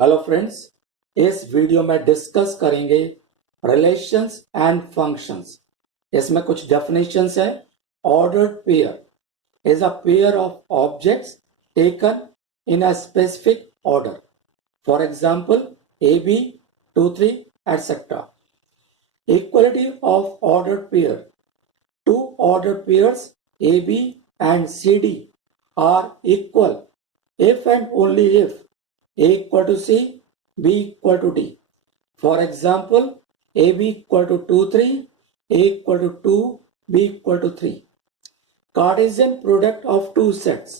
Hello friends, इस video में discuss करेंगे रिलेशंस एंड फंक्शंस। इसमें कुछ डेफिनेशंस है। Ordered pair is a pair of objects taken in a specific order. For example A B 2 3 etcetera. Equality of ordered pair, two ordered pairs AB and CD are equal if and only if A equal to C, B equal to D. For example, AB equal to 2, 3, A equal to 2, B equal to 3. Cartesian product of two sets.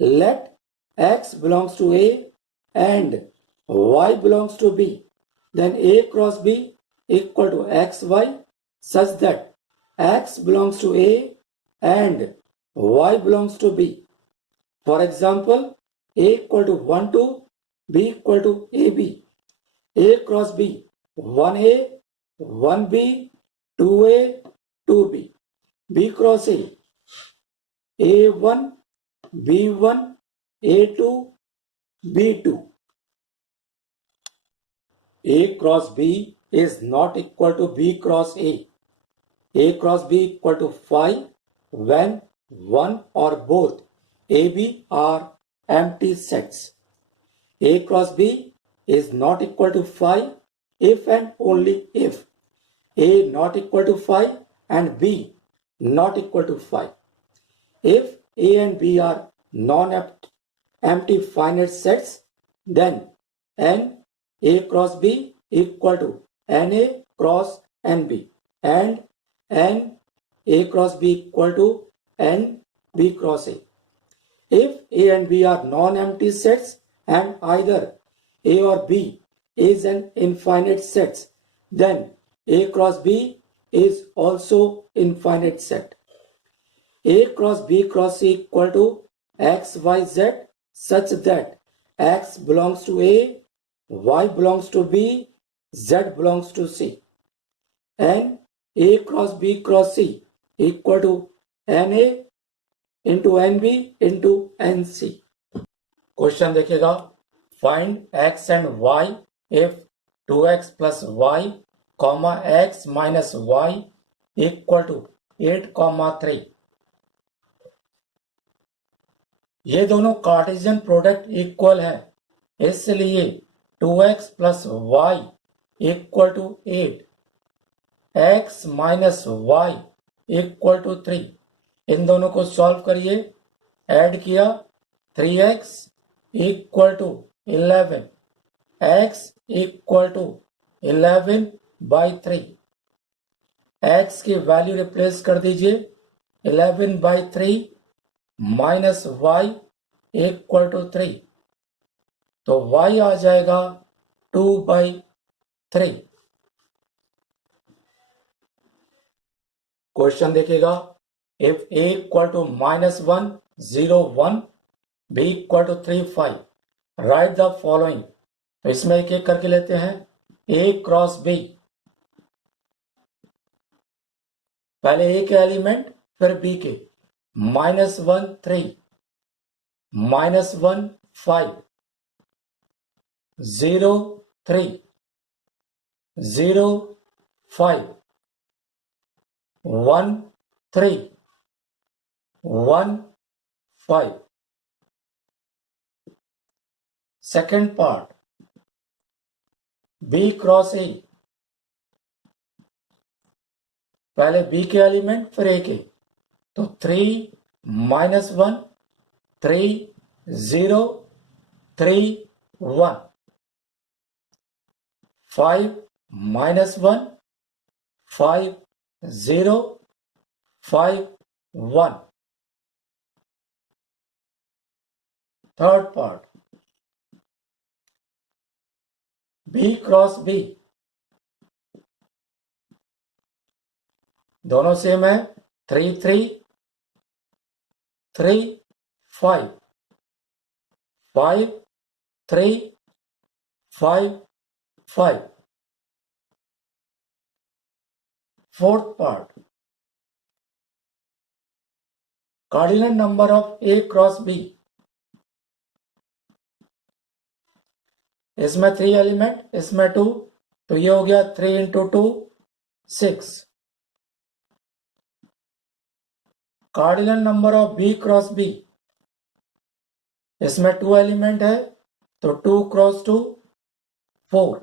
Let X belongs to A and Y belongs to B. Then A cross B equal to XY such that X belongs to A and Y belongs to B. For example, A equal to 1 2, B equal to AB. A cross B, 1A, 1B, 2A, 2B. B cross A, A1, B1, A2, B2. A cross B is not equal to B cross A. A cross B equal to 5 when one or both AB are empty sets. A cross B is not equal to 5 if and only if A not equal to 5 and B not equal to 5. If A and B are non-empty finite sets, then N A cross B equal to NA cross NB and N A cross B equal to N B cross A. If A and B are non-empty sets and either A or B is an infinite set, then A cross B is also infinite set. A cross B cross C equal to X, Y, Z such that X belongs to A, Y belongs to B, Z belongs to C. And A cross B cross C equal to NA into NB into NC. Question देखिएगा, find x and y if 2x plus y, x minus y equal to 8, 3. ये दोनों Cartesian product equal है, इसलिए 2x plus y equal to 8, x minus y equal to 3. इन दोनों को solve करिए, add किया, 3x equal to 11, x equal to 11 by 3. x की value replace कर दीजिए, 11 by 3 minus y equal to 3, तो y आ जाएगा 2 by 3. क्वेश्चन देखिएगा, if a equal to -1 0 1, b equal to 3 5, right the following. तो इसमें एक एक करके लेते हैं. a क्रॉस b, पहले a के एलिमेंट फिर b के. -1 3, -1 5, 0 3, 0 5, 1 3, 1 5. Second part, b cross a, पहले b के एलिमेंट फिर a के. तो 3 -1 3 0 3 1, 5 -1 5 0 5 1. Third part, b cross b, दोनों सेम है. 3 3 3 5 5 3 5 5. Fourth part, cardinal number of a cross b, इसमें 3 एलिमेंट, इसमें 2, तो ये हो गया 3 into 2 6। Cardinal number of B cross B, इसमें 2 एलिमेंट है तो 2 क्रॉस 2 4।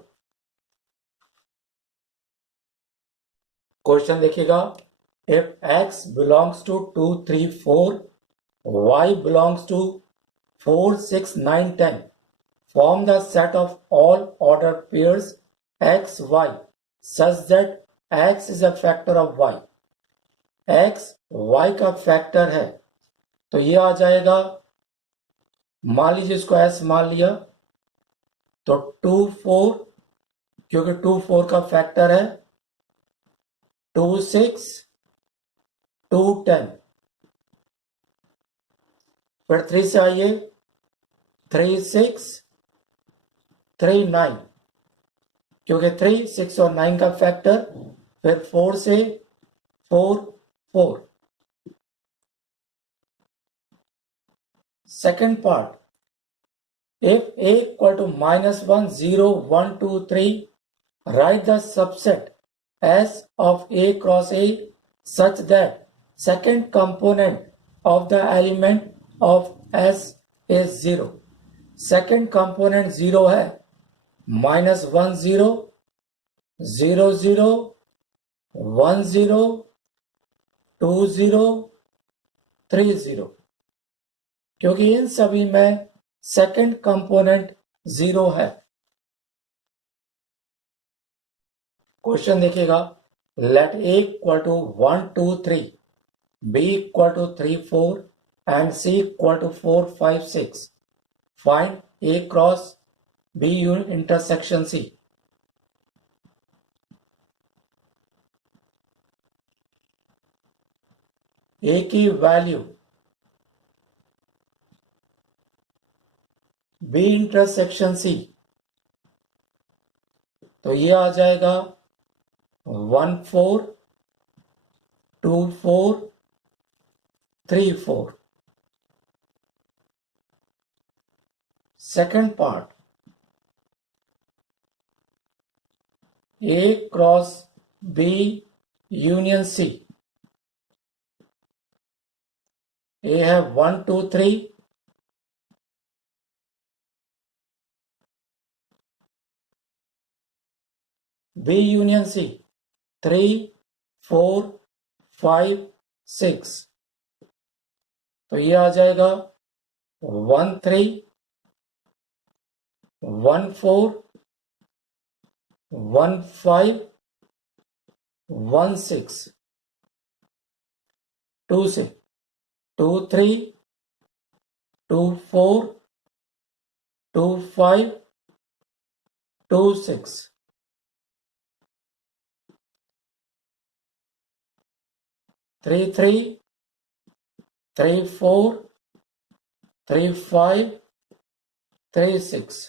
क्वेश्चन देखिएगा, if x belongs to 2 3 4, y belongs to 4 6 9 10, form the set of all ordered pairs x y such that x is a factor of y। x y का factor है तो ये आ जाएगा, मान लीजिए इसको s मान लिया तो 2 4, क्योंकि 2 4 का फैक्टर है 2 6 2 10। फिर 3 से आइए 3 6 3 9, क्योंकि 3 6 और 9 का फैक्टर। फिर 4 से 4 4। Second part, if a equal to -1 0 1 2 3, write the subset S of A cross A such that second component of the element of S is 0। Second component 0 है, -1 0 0 0 1 0 2 0 3 0, क्योंकि इन सभी में सेकेंड कंपोनेंट 0 है। क्वेश्चन देखिएगा, let A equal to 1 2 3, B equal to 3 4 and C equal to 4 5 6, find A cross B intersection C। A की value B intersection C, तो ये आ जाएगा 1 4 2 4 3 4। Second part, A cross B union C। A है 1 2 3, B union C 3 4 5 6, तो ये आ जाएगा 1 3 1 4 1 5 1 6। 2 से 2 3 2 4 2 5 2 6। 3 3 3 4 3 5 3 6।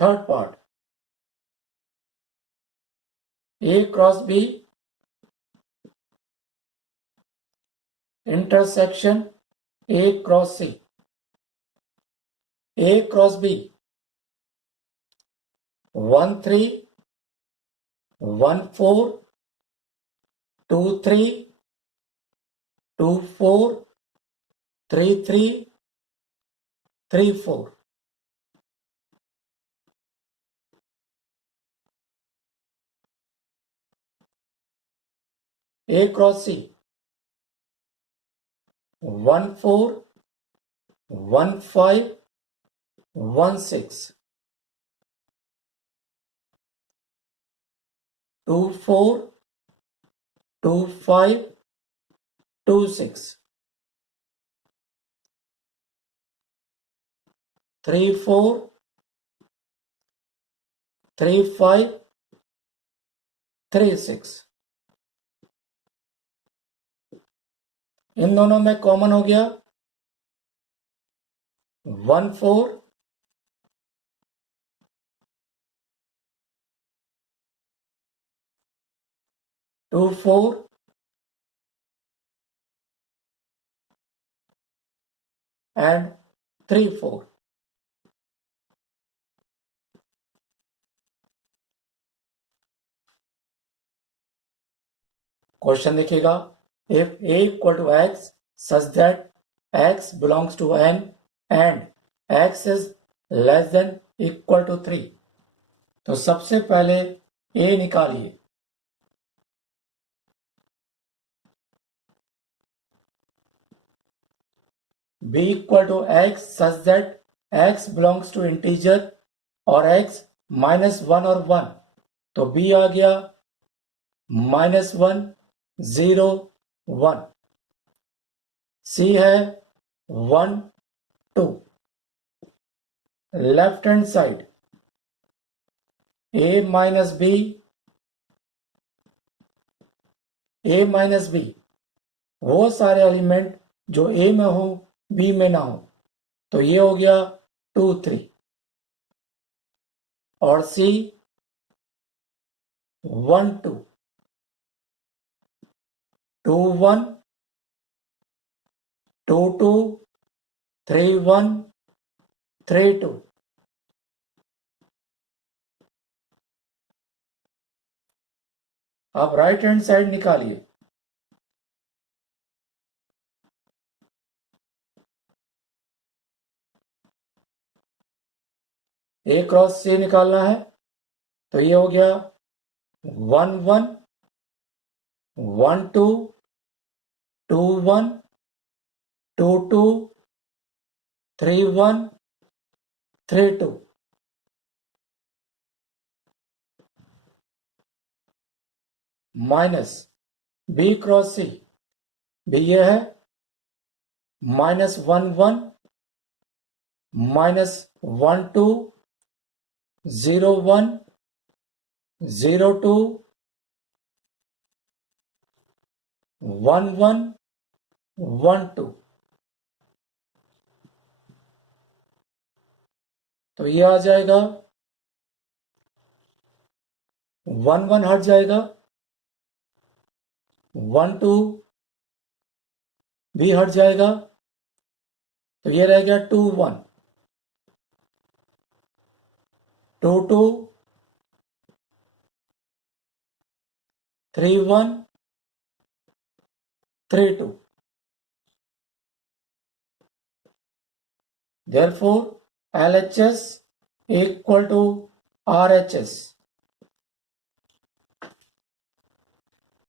Third part, A cross B intersection A cross C। A cross B 1 3 1 4 2 3 2 4 3 3 3 4। A cross C 1 4 1 5 1 6 2 4 2 5 2 6 3 4 3 5 3 6। इन दोनों में कॉमन हो गया 1 4 2 4 and 3 4. क्वेश्चन देखिएगा, if a equal to x such that x belongs to n and x is less than equal to 3, तो सबसे पहले a निकालिए। b equal to x such that x belongs to integer और x -1 और 1, तो b आ गया -1 0 1, c है 1 2, left hand side a minus b, वो सारे एलिमेंट जो a में हो b में ना हो, तो ये हो गया 2 3, और c 1 2 2 1 2 2 3 1 3 2। अब राइट हैंड साइड निकालिए। a क्रॉस c निकालना है, तो ये हो गया 1 1 1 2 2 1 2 2 3 1 3 2। Minus b cross c, b ये है -1 1 -1 2 0 1 0 2 1 1 1 2, तो ये आ जाएगा 1 1 हट जाएगा, 1 2 भी हट जाएगा, तो ये रह गया 2 1 2 2 3 1 3 2। Therefore, LHS equal to RHS.